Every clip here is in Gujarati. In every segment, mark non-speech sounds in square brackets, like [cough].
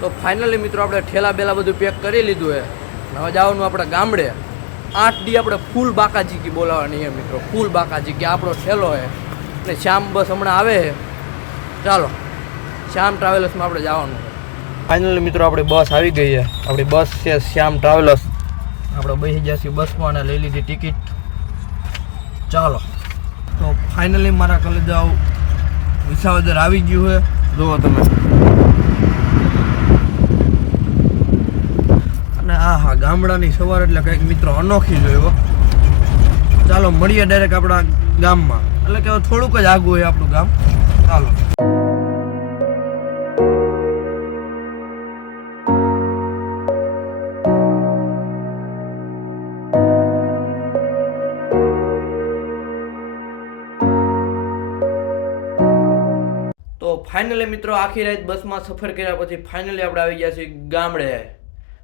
તો ફાઇનલી મિત્રો આપણે ઠેલા બેલા બધું પેક કરી લીધું હે. હવે જવાનું આપણે ગામડે. આઠ દી આપણે ફૂલ બાકાજીકી બોલાવવાની છે મિત્રો. ફૂલ બાકાજીકી આપણો ઠેલો હે. અને શ્યામ બસ હમણાં આવે છે ચાલો. શ્યામ ટ્રાવેલર્સમાં આપણે જવાનું ફાઇનલી મિત્રો આપણી બસ આવી ગઈ છે આપણી બસ છે શ્યામ ટ્રાવેલર્સ આપણે બેસી જઈશું બસમાં અને લઈ લીધી ટિકિટ. ચાલો. તો ફાઇનલી મારા કલેજાઓ વિસાવદર આવી ગયું છે જુઓ તમે. અને આ હા ગામડાની સવાર એટલે કંઈક મિત્રો અનોખી જોયો ચાલો, મળીએ ડાયરેક્ટ આપણા ગામમાં. એટલે કે થોડુંક જ આગું હોય આપણું ગામ. ચાલો. તો ફાઇનલી મિત્રો, આખી રાત બસમાં સફર કર્યા પછી ફાઇનલી આપણે આવી ગયા છીએ ગામડે.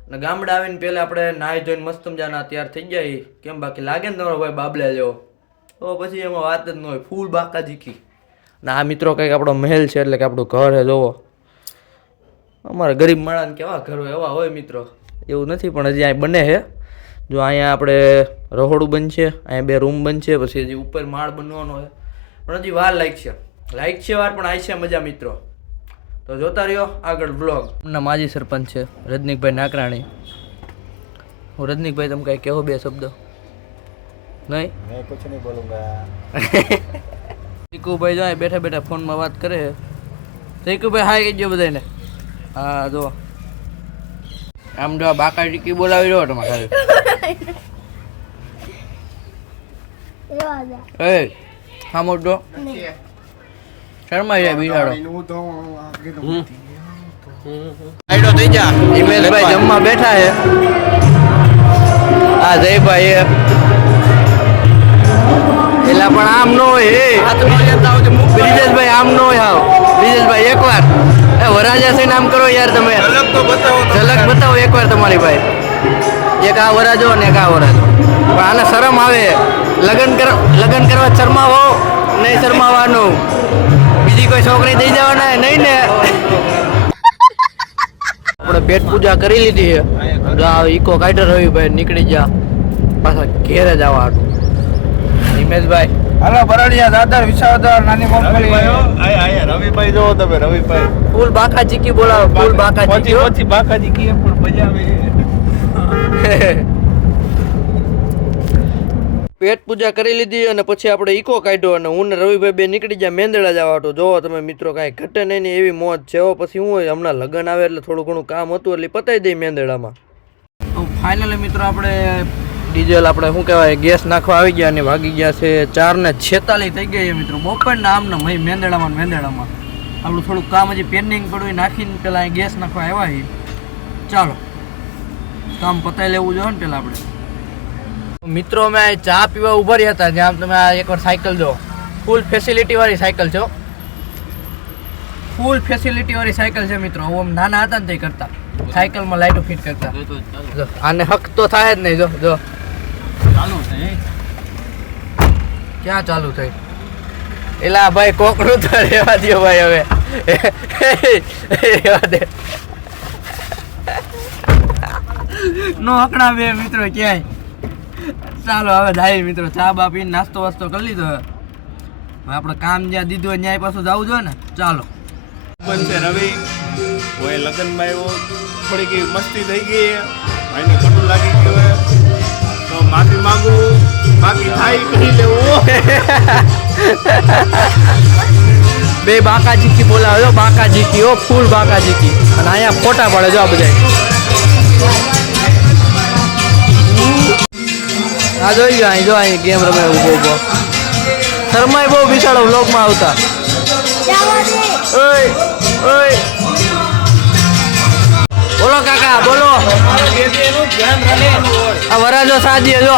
અને ગામડા આવીને પહેલાં આપણે નાહી ધોઈને મસ્ત મજાના તૈયાર થઈ જાય કેમ બાકી લાગે ને તમારો ભાઈ બાબલે જેવો તો પછી એમાં વાત જ ન હોય. ફૂલ બાકા જીકી ને આ મિત્રો કંઈક આપણો મહેલ છે એટલે કે આપણું ઘર છે, જોવો. અમારા ગરીબ માણસને કેવા ઘર હોય, એવા હોય મિત્રો. એવું નથી, પણ હજી અહીં બને છે. જો અહીંયા આપણે રહોડું બનશે, અહીંયા બે રૂમ બનશે, પછી હજી ઉપર માળ બનવાનો છે. પણ હજી વાર લાગશે. લાઈક છે વાર, પણ આવી છે મજા મિત્રો. તો જોતા રહ્યો આગળ બ્લોગ એમના માજી સરપંચ છે રજનીકભાઈ નાકરાણી. હું રજનીકભાઈ તમે કાંઈ કહેવો બે શબ્દો? નહીં? મેં કુછ નહીં બોલુંગા ટીકુભાઈ [laughs] જો બેઠા બેઠા ફોનમાં વાત કરે છે. ટીકુભાઈ હાય કહેજો બધાને હા જો આમ જો આ બાકા ટીકી બોલાવી રહ્યો તમારે ખાલી [laughs] એ હા મોટો. શર્મા જાય બિચારો આઈડો થઈ જા. હિમેશભાઈ જમવા બેઠા છે. આ જયભાઈ એલા પણ આમ ન હોય હે. બ્રિજેશભાઈ આમ ન હોય હાવ. બ્રિજેશભાઈ એકવાર. એ વરાજા થઈને આમ કરો યાર તમે. ઝલક બતાવો એકવાર તમારી ભાઈ. એક આ વરાજો ને એક આ વરાજો. પણ આને શરમ આવે. લગ્ન કર લગ્ન કરવા શરમાવો. નહીં શરમાવાનું. બીજી કોઈ છોકરી દઈ જવાના નહીં ને. આપણે પેટ પૂજા કરી લીધી છે જો ઈકો કાઢર રવિભાઈ નીકળી જા. પાછા ઘેરે જવા હિમેશભાઈ હાલો બરડિયા દાદર વિસાવદર નાની મગફળી રવિભાઈ જોવો તમે રવિભાઈ. ફૂલ બાકા ચીકી બોલાવો ફૂલ બાકા પછી બાકાજી કીએ પણ મજા આવે. [laughs] પેટ પૂજા કરી લીધી અને પછી આપણે ઈકો કાઢ્યો અને હું ને રવિભાઈ બે નીકળી ગયા મેંદડા જવા તો જોવો તમે મિત્રો કાંઈ ઘટે નહીં ને એવી મોજ છે. પછી હું હોય, હમણાં લગ્ન આવે એટલે થોડું ઘણું કામ હતું એટલે પતાવી દઈ મેંદડામાં. ફાઇનલી મિત્રો આપણે ડીઝલ આપણે શું કહેવાય, ગેસ નાખવા આવી ગયા અને વાગી ગયા છે ચાર ને છેતાલીસ થઈ ગયા મિત્રો. બપોરના આમને મય મેંદડામાં મેંદડામાં. આપણું થોડુંક કામ હજી પેન્ડિંગ પડ્યું નાખીને અહીં ગેસ નાખવા આવ્યા ચાલો, કામ પતાવી લેવું જોઈએ ને પેલા આપણે. મિત્રો અમે ચા પીવા ઊભા રહ્યા હતા જ્યાં તમે આ એકવાર સાયકલ જો ફૂલ ફેસિલિટી વાળી સાયકલ છો ફૂલ ફેસિલિટી વાળી સાયકલ છે મિત્રો. હું નાના હતા ને તે કરતા. સાયકલમાં લાઈટો ફિટ કરતા. આને હક તો થાય જ નહીં જો જો. ચાલુ થઈ ક્યાં ચાલુ થઈ? એલા ભાઈ કોકરું તો રેવા દો ભાઈ હવે. દે. નો હકડા બે મિત્રો ક્યાંય. ચાલો હવે જાય મિત્રો ચા બા પીને નાસ્તો વાસ્તો કરી લીધો હવે. આપણે કામ જ્યાં દીધું હોય ન્યાય પાછું જવું જોઈએ ને. ચાલો. છે રવિ. હોય લગ્નમાં આવ્યો. થોડીક મસ્તી થઈ ગઈ ભાઈને ખોટું લાગી ગયું તો માફી માંગુ. બાકી થાય કરી લેવું. બે બાકાજી જીકી બોલાવે બાકાજી બાકા ઓ ફૂલ બાકાજી જીકી અને અહીંયા ફોટા પડે જો આ બધા આ જોઈ ગયો અહીં જો, અહીં ગેમ રમે ઊભો ઊભો શર્માય બહુ બિચારો વ્લોગમાં આવતા. ઓય ઓય. બોલો કાકા, બોલો. આ વરાજો સાજી, જો.